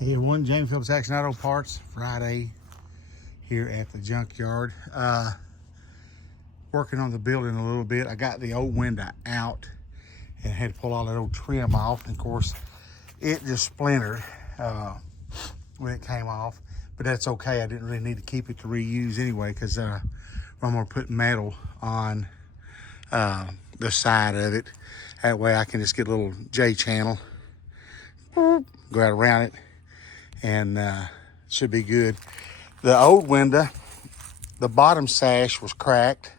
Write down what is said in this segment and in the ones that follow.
Hey everyone, James Phillips Action Auto Parts, Friday here at the junkyard. Working on the building a little bit. I got the old window out and had to pull all that old trim off. And of course, it just splintered when it came off, but that's okay. I didn't really need to keep it to reuse anyway, because I'm gonna put metal on the side of it. That way I can just get a little J channel, go out around it, and should be good. The old window, the bottom sash was cracked,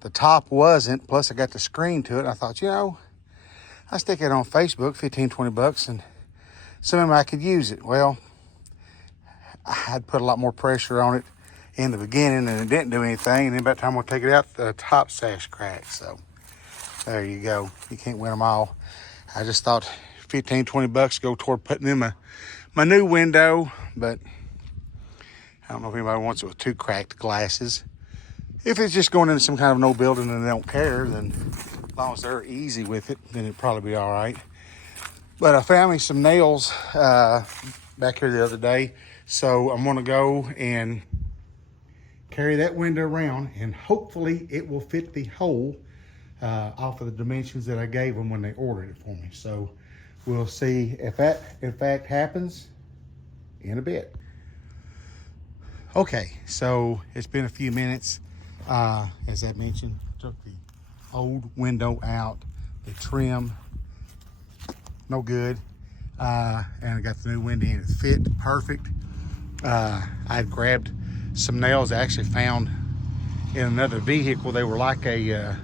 the top wasn't, plus I got the screen to it. I thought, I stick it on Facebook, 15-20 bucks, and some of them I could use it. Well, I had put a lot more pressure on it in the beginning and it didn't do anything, and then by the time I take it out, the top sash cracked. So there you go, you can't win them all. I just thought 15-20 bucks go toward putting in my new window, but I don't know if anybody wants it with two cracked glasses. If it's just going into some kind of no building and they don't care, then as long as they're easy with it, then it'd probably be all right. But I found me some nails back here the other day, so I'm gonna go and carry that window around, and hopefully it will fit the hole off of the dimensions that I gave them when they ordered it for me. So we'll see if that in fact happens in a bit. Okay, so it's been a few minutes. As I mentioned, took the old window out, the trim, no good. And I got the new window in. It fit perfect. I grabbed some nails I actually found in another vehicle. They were like a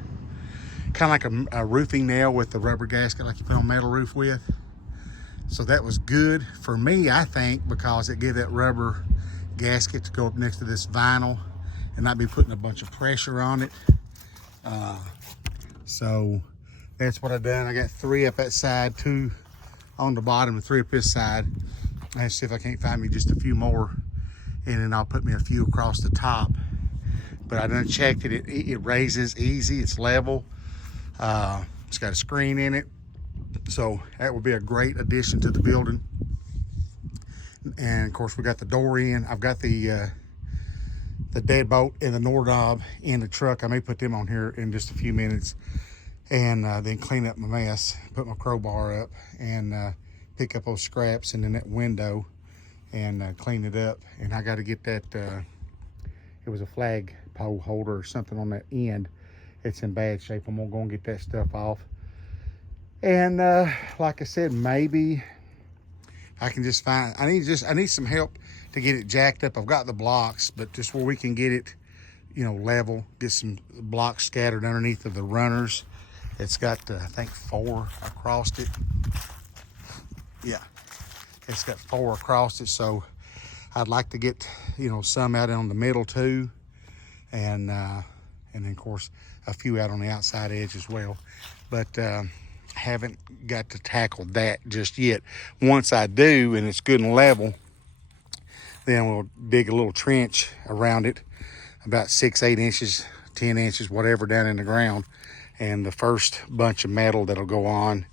kind of like a roofing nail with the rubber gasket like you put on metal roof with. So that was good for me, I think, because it gave that rubber gasket to go up next to this vinyl and not be putting a bunch of pressure on it. So that's what I've done. I got 3 up that side, 2 on the bottom and 3 up this side. Let's see if I can't find me just a few more, and then I'll put me a few across the top. But I done checked it. It raises easy. It's level. It's got a screen in it, so that would be a great addition to the building. And of course, we got the door in. I've got the deadbolt and the door knob in the truck. I may put them on here in just a few minutes, and then clean up my mess, put my crowbar up, and pick up those scraps and then that window and clean it up. And I got to get that, it was a flag pole holder or something on that end. It's in bad shape. I'm gonna go and get that stuff off. And like I said, maybe I can just find, I need some help to get it jacked up. I've got the blocks, but just where we can get it, level, get some blocks scattered underneath of the runners. It's got, I think, 4 across it. Yeah, it's got 4 across it. So I'd like to get, some out on the middle too. And then of course, a few out on the outside edge as well. But haven't got to tackle that just yet. Once I do and it's good and level, then we'll dig a little trench around it, about 6-8 inches, 10 inches, whatever, down in the ground. And the first bunch of metal that'll go on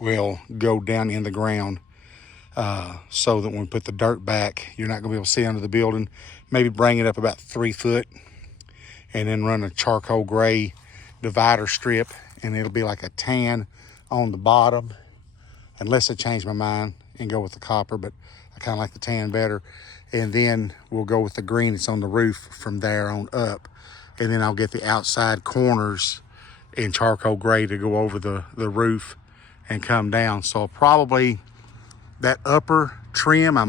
will go down in the ground, so that when we put the dirt back, you're not gonna be able to see under the building. Maybe bring it up about 3 foot and then run a charcoal gray divider strip, and it'll be like a tan on the bottom, unless I change my mind and go with the copper, but I kind of like the tan better. And then we'll go with the green that's on the roof from there on up. And then I'll get the outside corners in charcoal gray to go over the roof and come down. So probably that upper trim, I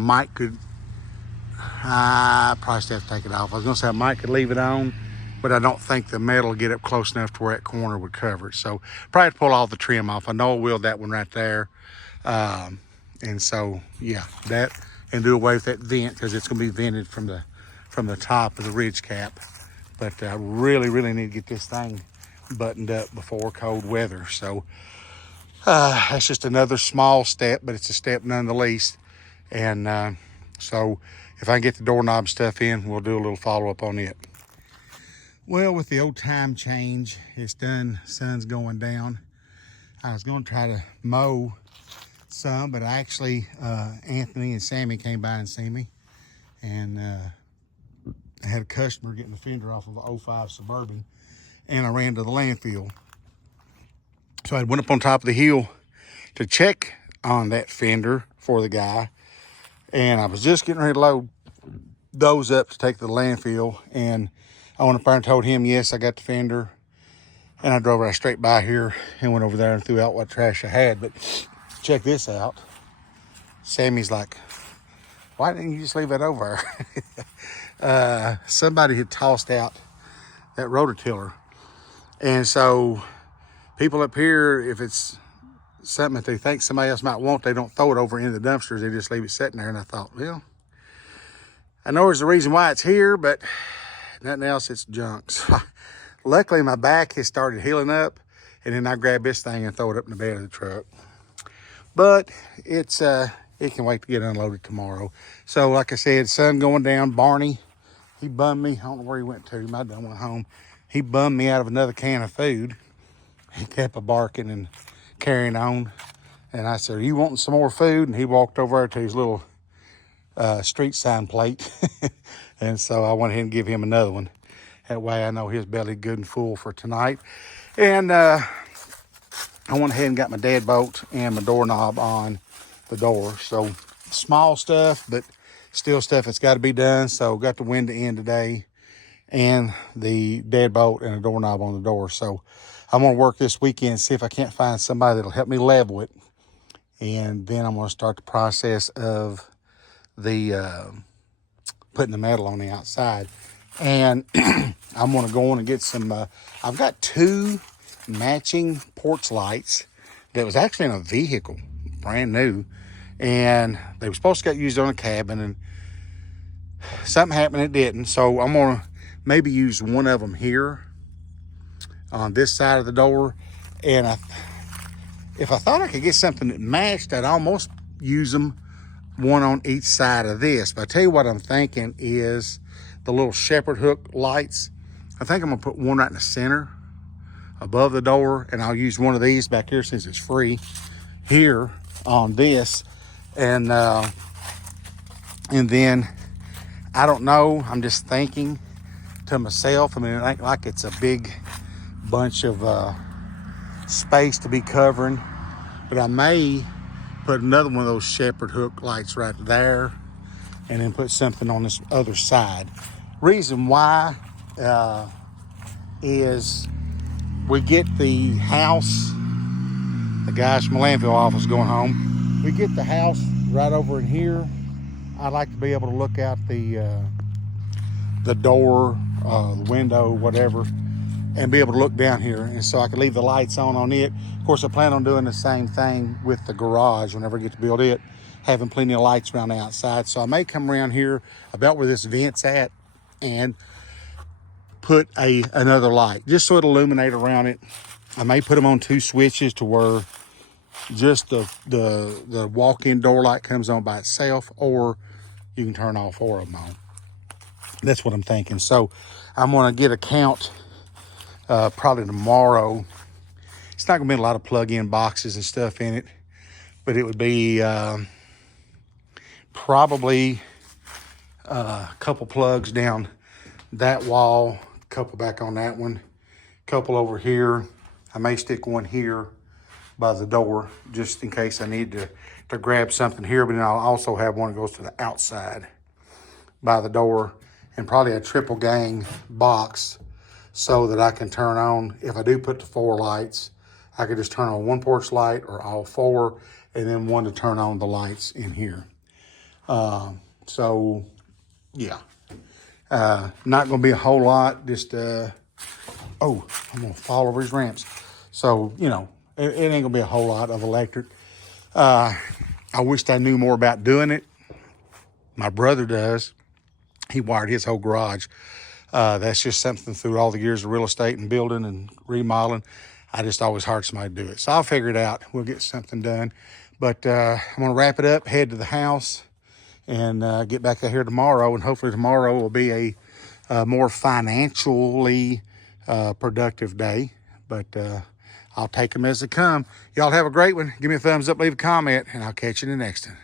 probably still have to take it off. I was gonna say I might could leave it on, but I don't think the metal will get up close enough to where that corner would cover it. So probably have to pull all the trim off. I know I will that one right there. And so, yeah, that, and do away with that vent, because it's gonna be vented from the top of the ridge cap. But I really, really need to get this thing buttoned up before cold weather. So that's just another small step, but it's a step nonetheless. And so if I can get the doorknob stuff in, we'll do a little follow-up on it. Well, with the old time change, it's done, sun's going down. I was gonna try to mow some, but actually Anthony and Sammy came by and seen me, and I had a customer getting the fender off of an '05 Suburban, and I ran to the landfill. So I went up on top of the hill to check on that fender for the guy, and I was just getting ready to load those up to take to the landfill, and I went up there and told him, yes, I got the fender, and I drove right straight by here and went over there and threw out what trash I had. But check this out. Sammy's like, why didn't you just leave that over there? Somebody had tossed out that rototiller, and so people up here, if it's something that they think somebody else might want, they don't throw it over into the dumpsters. They just leave it sitting there. And I thought, well, I know there's a reason why it's here, but nothing else, it's junk. So luckily, my back has started healing up, and then I grab this thing and throw it up in the bed of the truck. But it can wait to get unloaded tomorrow. So like I said, sun going down. Barney, he bummed me. I don't know where he went to. He might have done went home. He bummed me out of another can of food. He kept a barking and carrying on. And I said, are you wanting some more food? And he walked over to his little street sign plate. And so I went ahead and give him another one. That way I know his belly good and full for tonight. And I went ahead and got my deadbolt and my doorknob on the door. So small stuff, but still stuff that's got to be done. So got the window in today and the deadbolt and a doorknob on the door. So I'm going to work this weekend, see if I can't find somebody that'll help me level it. And then I'm going to start the process of the putting the metal on the outside. And I'm going to go on and get some, I've got 2 matching porch lights that was actually in a vehicle, brand new. And they were supposed to get used on a cabin, and something happened, it didn't. So I'm going to maybe use one of them here on this side of the door. And if I thought I could get something that matched, I'd almost use them one on each side of this. But I tell you what I'm thinking is the little shepherd hook lights. I think I'm gonna put one right in the center above the door, and I'll use one of these back here since it's free here on this. And then I don't know, I'm just thinking to myself, I mean, it ain't like it's a big bunch of space to be covering, but I may put another one of those shepherd hook lights right there, and then put something on this other side. Reason why is we get the house, the guys from the landfill office going home, we get the house right over in here. I'd like to be able to look out the door, the window, whatever, and be able to look down here. And so I can leave the lights on it. Of course, I plan on doing the same thing with the garage whenever I get to build it, having plenty of lights around the outside. So I may come around here about where this vent's at and put another light just so it'll illuminate around it. I may put them on 2 switches to where just the walk-in door light comes on by itself, or you can turn all 4 of them on. That's what I'm thinking. So I'm going to get a count probably tomorrow. It's not going to be a lot of plug-in boxes and stuff in it, but it would be probably a couple plugs down that wall, a couple back on that one, a couple over here. I may stick one here by the door just in case I need to grab something here, but then I'll also have one that goes to the outside by the door, and probably a triple gang box so that I can turn on, if I do put the 4 lights, I could just turn on one porch light or all 4, and then one to turn on the lights in here. So yeah, not gonna be a whole lot, just oh, I'm gonna fall over his ramps. So, you know, it ain't gonna be a whole lot of electric. I wished I knew more about doing it. My brother does. He wired his whole garage. That's just something through all the years of real estate and building and remodeling, I just always hired somebody to do it. So I'll figure it out. We'll get something done. But I'm going to wrap it up, head to the house, and get back out here tomorrow. And hopefully tomorrow will be a more financially productive day. But I'll take them as they come. Y'all have a great one. Give me a thumbs up, leave a comment, and I'll catch you in the next one.